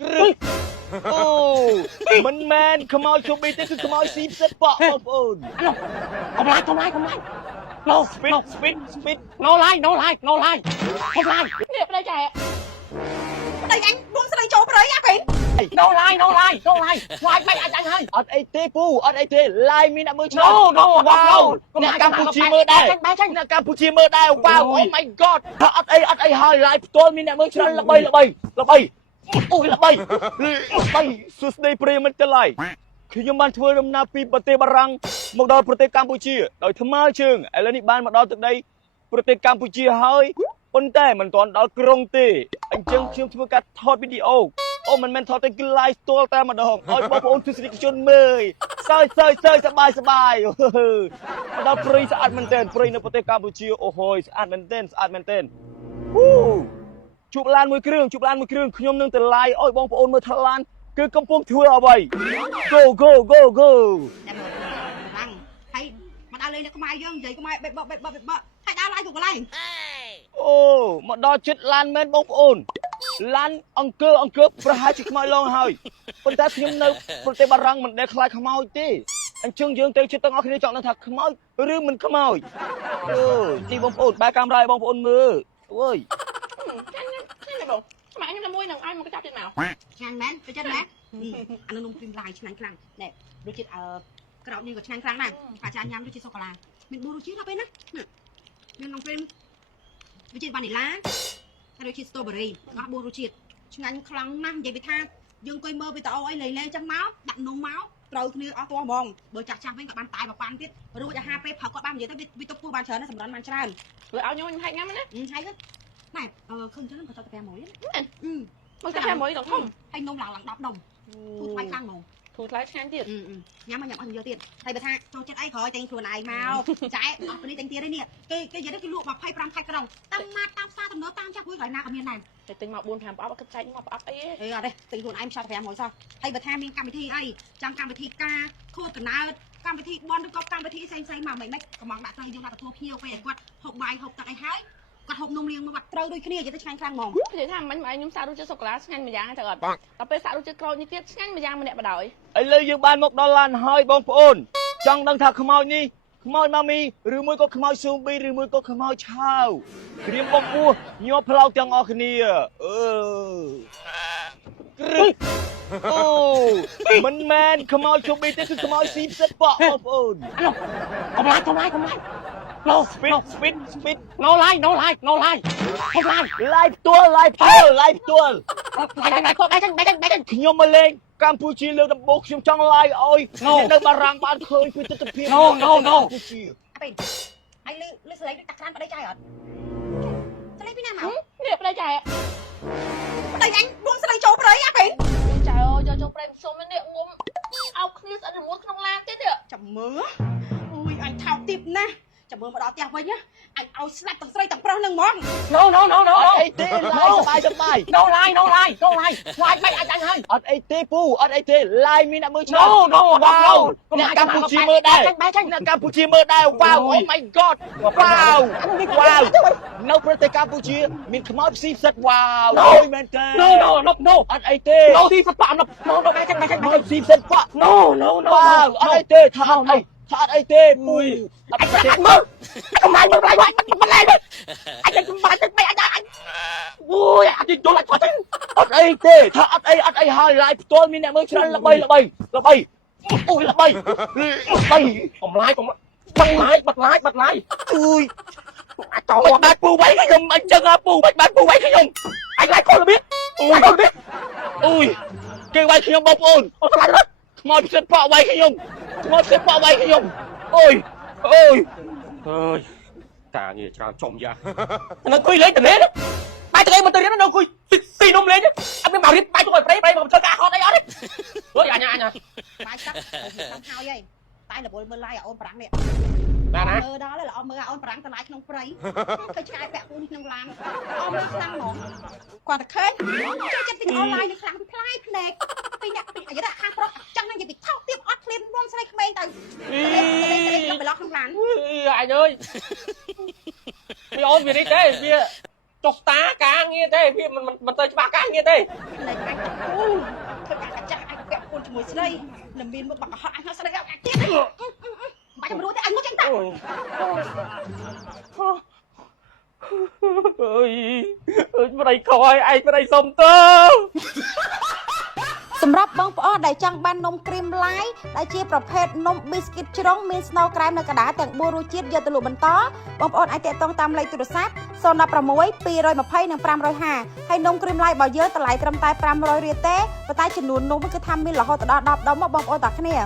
អូមិនមែនខ្មោចជុំប៊ីទេគឺខ្មោចស៊ីផ្សិតប៉បងប្អូនកំឡាយ no speed no lie កំឡាយនេះប្តីចែប្តីអញរួមស្រីចូលព្រៃអាពេល no lie ស្វាយបែកអាចអញហើយ អត់អីទេពូអត់អីទេ live មានអ្នកមើលច្រើន no វ៉ាវអ្នកកម្ពុជាមើលដែរអ្នកកម្ពុជាមើលដែរវ៉ាវ oh my god អត់អីហើយ live ផ្ទាល់មានអ្នកមើលច្រើនល្បីអូយល្បីសួស្ដីប្រិយមិត្តទាំងឡាយខ្ញុំបានធ្វើដំណើរពីប្រទេសបារាំងមកដល់ប្រទេសកម្ពុជាដោយថ្មើរជើងឥឡូវនេះបានមកដល់ទឹកដីប្រទេសកម្ពុជាហើយប៉ុន្តែមិនទាន់ដល់ក្រុងទេអញ្ចឹងខ្ញុំធ្វើការថតវីដេអូអូមិនមែនថតតែគឺ live ផ្ទាល់តែម្ដងឲ្យបងប្អូនទស្សនិកជនមើលសើចសប្បាយមកដល់ព្រៃស្អាតមែនទែនព្រៃនៅប្រទេសកម្ពុជាអូហូយស្អាតមែនទែនជួបឡានមួយគ្រឿងខ្ញុំនឹងទៅ live ឲ្យបងប្អូនមើលថាឡានគឺកំពុងធ្វើអ្វី go តែមើលឡើងហើយមកដល់លេងនៅខ្មែរយើងនិយាយខ្មែរបេបហើយដល់ឡាយទៅកន្លែងអូមកដល់ចិត្តឡានមែនបងប្អូនឡានអង្គើប្រហែលជាខ្មោចឡងហើយប៉ុន្តែខ្ញុំនៅប្រទេសបារាំងមិនដែលខ្លាចខ្មោចទេអញ្ចឹងយើងត្រូវចិត្តទាំងអស់គ្នាចង់ដឹងថាខ្មោចឬមិនខ្មោចនេះបងប្អូនបែរកាមេរ៉ាឲ្យបងប្អូនមើលអើយបងស្មាក់ខ្ញុំតែមួយនឹងឲ្យមកចាប់ទៀតមកឆ្ងាញ់មែនទៅចិត្តមែនអានឹងនំព្រីមឡាយឆ្ងាញ់ខ្លាំងណែរសជាតិក្រោបនេះក៏ឆ្ងាញ់ខ្លាំងដែរអាចារ្យញ៉ាំរសជាតិសូកូឡាមាន4រសជាតិដល់ពេលណាមាននំព្រីមរសជាតិវ៉ានីឡាហើយរសជាតិស្ទ្រូប៊េរីអស់4រសជាតិឆ្ងាញ់ខ្លាំងណាស់និយាយពីថាយើងអង្គុយមើលវីដេអូអីលេងចឹងមកដាក់នំមកត្រូវគ្នាអស់ទាស់ហ្មងបើចាស់វិញក៏បានតែមួយប៉ាន់ទៀតរួចអាហារពេលផឹកក៏បាននិយាយទៅវាទុកពោះបានច្រើនសម្រាប់បានច្រើនលើឲ្យខ្ញុំហែកញ៉ាំណាហែកណែឃើញចឹងក៏ទៅតែ500មកតែ500ដល់ធំហើយនំឡើង10ដុំធូរថ្លៃខ្លាំងហ្មងធូរថ្លៃឆ្ងាញ់ទៀតញ៉ាំអស់យកទៀតហើយបើថាក្នុងចិត្តអីក្រោយតែងខ្លួនឯងមកចែកអស់ពេលនេះតែងទៀតនេះគេនិយាយទៅគេលក់25ខែក្រុងតាមម៉ាតតាមផ្សារទំនើបតាមចាស់គួយកន្លែងណាក៏មានដែរតែទិញមក4 5ប្រអប់ក៏ចែកមកប្រអប់អីអត់ទេទិញខ្លួនឯងផ្សាយ500សោះហើយបើថាមានកម្មវិធីអីចាំកម្មវិធីការខួបកំណើតកម្មវិធីបន់ឬក៏កម្មវិធីផ្សេងមកមិនកំងដាក់ទៅយើងដាក់ទទួលភ្ញៀវពេលគាត់ហូបបាយហូបទឹកអីហើយគាត់ហូបនំលៀងមកបាត់ត្រូវដូចគ្នានិយាយទៅឆ្ងាញ់ខ្លាំងហ្មងនិយាយថាមិញខ្ញុំសាករសជាតិសូកូឡាឆ្ងាញ់មួយយ៉ាងទៅអត់ដល់ពេលសាករសជាតិក្រូចនេះទៀតឆ្ងាញ់មួយយ៉ាងម្នាក់បដ ாய் ឥឡូវយើងបានមកដល់ឡានហើយបងប្អូនចង់ដឹងថាខ្មោចនេះខ្មោចម៉ាមីឬមួយក៏ខ្មោចស៊ូប៊ីឬមួយក៏ខ្មោចឆាវត្រៀមបងពោះញាប់ផ្លោកទាំងអស់គ្នាអូមិនមែនខ្មោចជុំប៊ីទេគឺខ្មោចស៊ីផ្សិតប៉បងប្អូនកំឡាយ no speed no lie កំឡាយ live ផ្ទាល់ឡាយគាត់បែកខ្ញុំមកលេងកម្ពុជាលើកដំបូងខ្ញុំចង់ live ឲ្យនៅបារាំងបានឃើញពីទស្សនភាព no កម្ពុជាពេលហើយលឺស្លេងដូចតាក់ក្រានប្តីចៃអត់ស្លេងពីណាមកនេះប្តីចៃប្តីអញរួមស្រីចូលព្រៃអាពេលចៃយកចូលព្រៃសុំនេះងុំអោបគ្នាស្អិតរមួតក្នុងឡានទៀតចាំមើលអូយអញថោកទាបណាស់ចាំមើលមកដល់ផ្ទះវិញណាអញឲ្យស្លាប់ទាំងស្រីទាំងប្រុសនឹងហ្មង no អីទេសបាយ no lie ស្វាយបែកអាចអញហើយអត់អីទេពូអត់អីទេ live មានអ្នកមើលច្រើន no វ៉ាវអ្នកកម្ពុជាមើលដែរវ៉ាវ oh my god វ៉ាវនៅប្រទេសកម្ពុជាមានខ្មោចផ្ស៊ីផ្សិតវ៉ាវអូយមែនទេ no អត់អីទេ no ទីសប៉no បែកខ្មោចផ្ស៊ីផ្សិតប៉ no វ៉ាវអត់អីទេថាអត់អីទេពូអត់ទេមើលកំឡាយមិនឡើងអញកំបាច់ទៅអញអូយអត់យល់អត់អត់អីទេថាអត់អីហើយ live ផ្ទាល់មានអ្នកមើលច្រើនល្បីអូយល្បីកំឡាយបាត់ឡាយអើយអាចចូលបាត់ពូໄວខ្ញុំអញ្ចឹងពូបាត់ពូໄວខ្ញុំអញឡាយខលរបៀបអូយគេវាយខ្ញុំបងប្អូនអត់ខ្លាចខ្មោចផ្សិតប៉វាយខ្ញុំអូយការងារច្រើនចំយ៉ានៅគួយលេងទៅលេងបាយទៅលេងមកទៅរៀននៅគួយស៊ីនំលេងអត់មានមករៀនបាយទៅឲ្យប្រៃមកធ្វើការហត់អីអត់ទេអូយអញបាយទឹកខ្ញុំហើយហីតែរវល់មើលឡាយអូនប្រាំងនេះណាមើលដល់ហើយល្អមើលអូនប្រាំងទៅឡាយក្នុងព្រៃឃើញឆ្កែពាក់ពូនេះក្នុងឡានអូនមើលខ្លាំងហ្មងគាត់តែឃើញចូលចិត្តពីអនឡាញនឹងខ្លាំងផ្លាយភ្នែកពីអ្នកពីអាយរ៉ាខាងប្រុសចឹងហ្នឹងនិយាយពីថោកទៀតអត់ឃ្លានរួមស្រីក្មេងទៅទៅបឡោះក្នុងឡានអញអើយពីអូនវានេះទេវា ចុះស្តាការងារទេវាមិនទៅច្បាស់ការងារទេ Này anh tập côn. Thôi cả cha anh kẹo côn cho mùi dưới đây. Là miên mà bằng họ anh nó sẽ đây anh chết đấy. Mày cho mày thế anh muốn tranh tặng. អើយប្តីខឲ្យឯងប្តីសុំទៅ សម្រាប់បងប្អូនដែលចង់បាននំគ្រីមឡាយដែលជាប្រភេទនំប៊ីស្គីតជ្រុងមានស្នូលក្រែមនៅកណ្ដាលទាំង4រសជាតិយកទៅលក់បន្តបងប្អូនអាចទាក់ទងតាមលេខទូរស័ព្ទ016 220 និង 550ហើយនំគ្រីមឡាយរបស់យើងតម្លៃត្រឹមតែ500រៀលទេប៉ុន្តែចំនួននំគឺថាមានរហូតដល់10ដុំមកបងប្អូនទាំងគ្នា